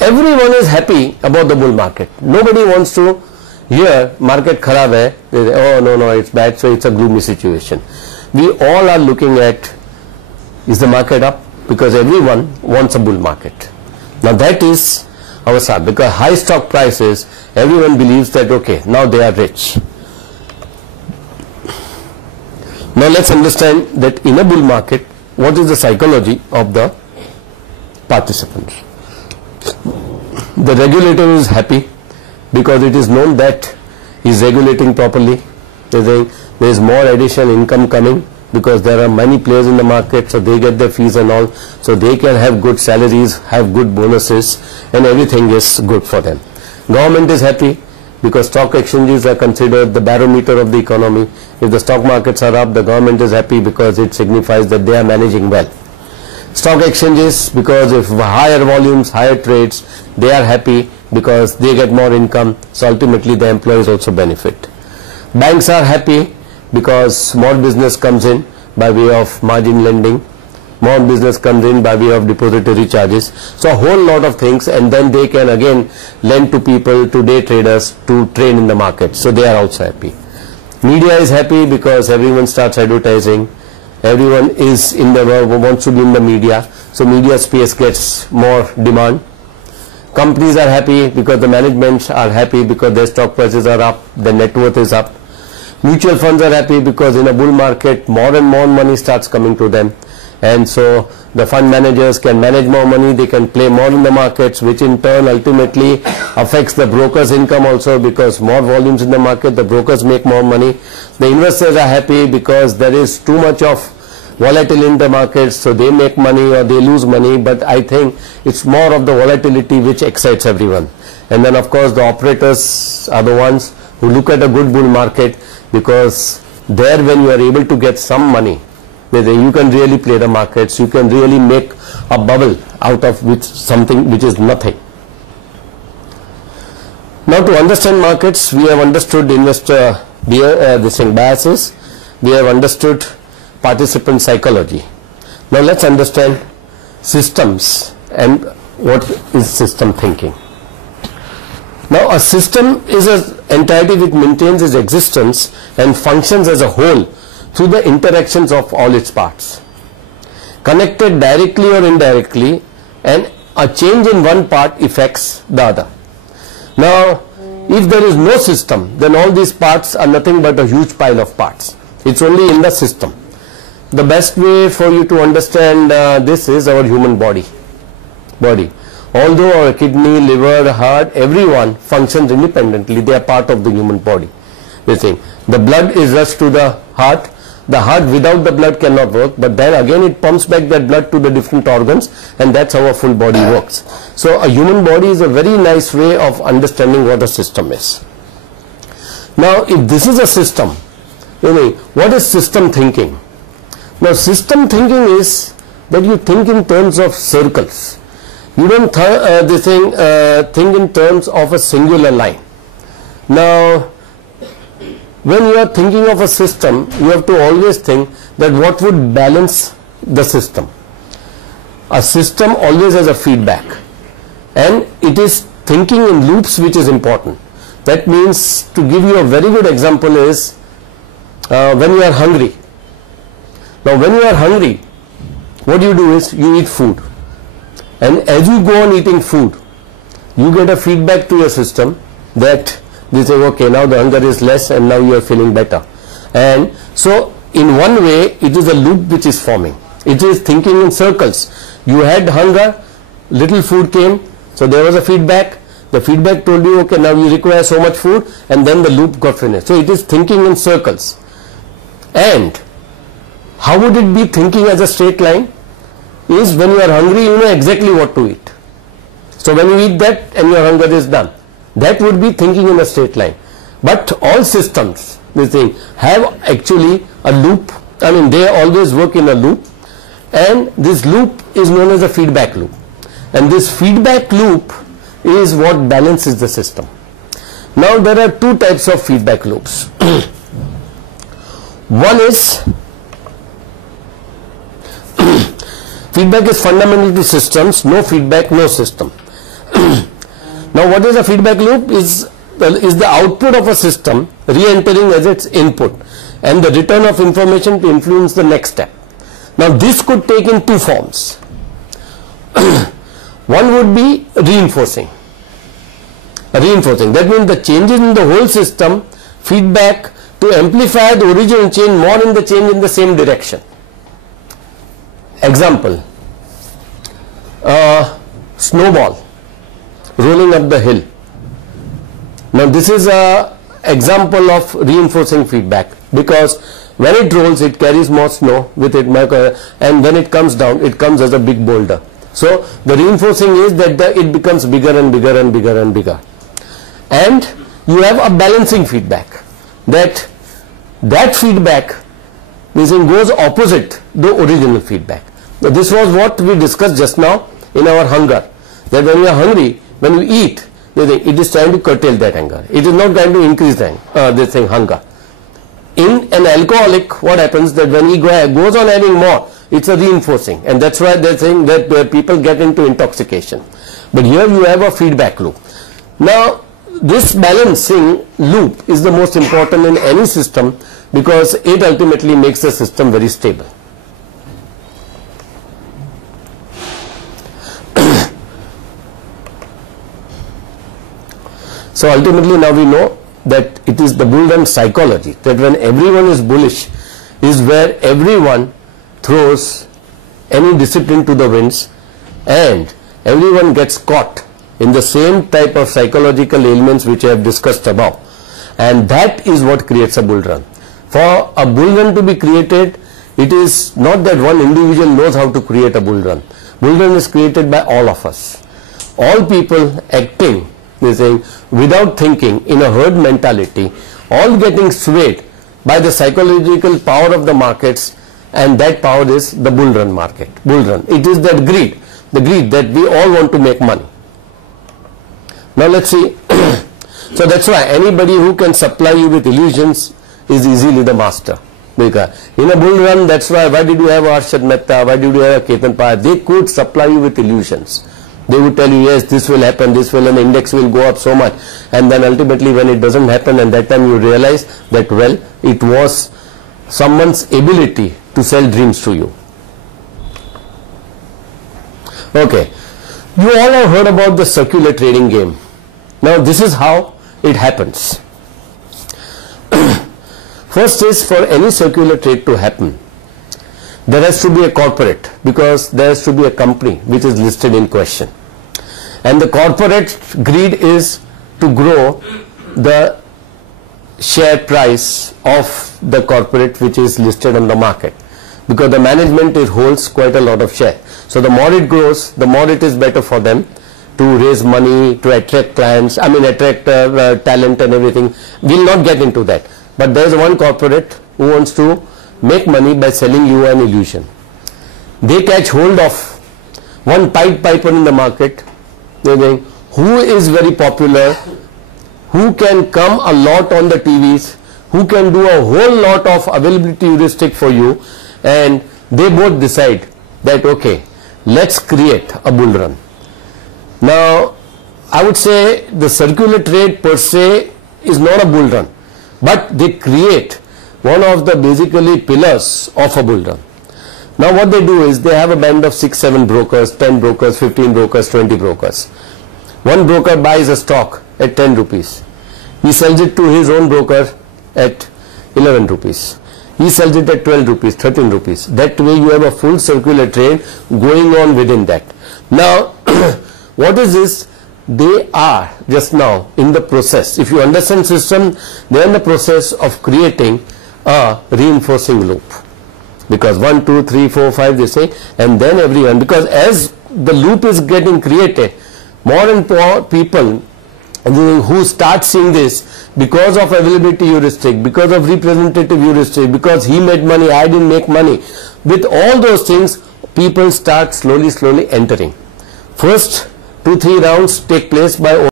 everyone is happy about the bull market. Nobody wants to hear market kharab hai, oh no, it's bad, so it's a gloomy situation. We all are looking at, is the market up? Because everyone wants a bull market. Now that is our start, because high stock prices, everyone believes that okay, now they are rich. Now let's understand that in a bull market, what is the psychology of the participants. The regulator is happy because it is known that he is regulating properly. There is more additional income coming because there are many players in the market, so they get their fees and all, so they can have good salaries, have good bonuses, and everything is good for them. Government is happy because stock exchanges are considered the barometer of the economy. If the stock markets are up, the government is happy because it signifies that they are managing well. Stock exchanges, because if higher volumes, higher trades, they are happy because they get more income, so ultimately the employees also benefit. Banks are happy because more business comes in by way of margin lending, more business comes in by way of depository charges, so a whole lot of things, and then they can again lend to people, to day traders, to trade in the market, so they are also happy. Media is happy because everyone starts advertising, everyone is in the wants to be in the media, so media space gets more demand. Companies are happy because the managements are happy because their stock prices are up, their net worth is up. Mutual funds are happy because in a bull market more and more money starts coming to them, and so the fund managers can manage more money, they can play more in the markets, which in turn ultimately affects the brokers' income also, because more volumes in the market, the brokers make more money. The investors are happy because there is too much of volatility in the markets, so they make money or they lose money, but I think it's more of the volatility which excites everyone. And then of course the operators are the ones who look at a good bull market, because there when you are able to get some money, you can really play the markets, you can really make a bubble out of which something which is nothing. Now to understand markets, we have understood investor biases, we have understood participant psychology. Now let's understand systems and what is system thinking. Now a system is an entity which maintains its existence and functions as a whole through the interactions of all its parts, connected directly or indirectly, and a change in one part affects the other. Now if there is no system, then all these parts are nothing but a huge pile of parts. It's only in the system. The best way for you to understand this is our human body. Although our kidney, liver, heart, everyone functions independently, they are part of the human body. The blood is rushed to the heart. The heart without the blood cannot work, but then again it pumps back that blood to the different organs, and that's how a full body works. So a human body is a very nice way of understanding what a system is. Now if this is a system, what is system thinking? Now system thinking is that you think in terms of circles. You don't think in terms of a singular line. Now when you are thinking of a system, you have to always think that what would balance the system. A system always has a feedback, and it is thinking in loops which is important. That means, to give you a very good example is when you are hungry. Now when you are hungry, what you do is you eat food, and as you go on eating food, you get a feedback to your system that they say, okay, now the hunger is less and now you are feeling better. And so in one way it is a loop which is forming. It is thinking in circles. You had hunger, little food came, so there was a feedback. The feedback told you, okay, now you require so much food, and then the loop got finished. So it is thinking in circles. And how would it be thinking as a straight line? Is when you are hungry, you know exactly what to eat. So when you eat that and your hunger is done, that would be thinking in a straight line. But all systems, have actually a loop. They always work in a loop, and this loop is known as a feedback loop. And this feedback loop is what balances the system. Now there are two types of feedback loops. One is feedback is fundamental to systems. No feedback, no system. Now what is a feedback loop? Is the output of a system re-entering as its input and the return of information to influence the next step. Now this could take in two forms. One would be reinforcing. Reinforcing, that means the changes in the whole system feedback to amplify the original change more in the change in the same direction. Example, snowball rolling up the hill. Now this is a example of reinforcing feedback, because when it rolls it carries more snow with it, and when it comes down it comes as a big boulder. So the reinforcing is that it becomes bigger and bigger and bigger and bigger. And you have a balancing feedback, that feedback goes opposite the original feedback. Now this was what we discussed just now in our hunger, that when you are hungry, when you eat, it is trying to curtail that hunger. It is not trying to increase the hunger. In an alcoholic, what happens, that when he goes on having more, it's a reinforcing, and that's why they're saying that people get into intoxication. But here you have a feedback loop. Now this balancing loop is the most important in any system, because it ultimately makes the system very stable. So ultimately now we know that it is the bull run psychology, that when everyone is bullish is where everyone throws any discipline to the winds, and everyone gets caught in the same type of psychological ailments which I have discussed above, and that is what creates a bull run. For a bull run to be created, it is not that one individual knows how to create a bull run. Bull run is created by all of us, all people acting without thinking, in a herd mentality, all getting swayed by the psychological power of the markets, and that power is the bull run market. Bull run, it is that greed, the greed that we all want to make money. Now let's see. So that's why anybody who can supply you with illusions is easily the master. Because in a bull run, that's why did you have Arshad Mehta, why did you have Ketan Payar? They could supply you with illusions. They would tell you, yes, this will happen, this will, and the index will go up so much, and then ultimately when it doesn't happen, and that time you realize that, well, it was someone's ability to sell dreams to you. Okay, you all have heard about the circular trading game. Now this is how it happens. First is, for any circular trade to happen, there has to be a corporate, because there has to be a company which is listed in question, and the corporate greed is to grow the share price of the corporate which is listed on the market, because the management holds quite a lot of share. So the more it grows, the more it is better for them to raise money, to attract clients, attract talent and everything. We'll not get into that, but there is one corporate who wants to make money by selling you an illusion. They catch hold of one Pied Piper in the market, who is very popular, who can come a lot on the TVs, who can do a whole lot of availability heuristic for you, and they both decide that, okay, let's create a bull run. Now I would say the circular trade per se is not a bull run, but they create one of the basically pillars of a bull run. Now what they do is, they have a band of 6-7 brokers, 10 brokers, 15 brokers, 20 brokers. One broker buys a stock at 10 rupees. He sells it to his own broker at 11 rupees. He sells it at 12 rupees, 13 rupees. That way you have a full circular trade going on within that. Now what is this? They are just now in the process. If you understand system, they are in the process of creating a reinforcing loop. Because 1, 2, 3, 4, 5 they say, and then everyone, because as the loop is getting created, more and more people who start seeing this, because of availability heuristic, because of representative heuristic, because he made money, I didn't make money, with all those things, people start slowly entering. First 2-3 rounds take place by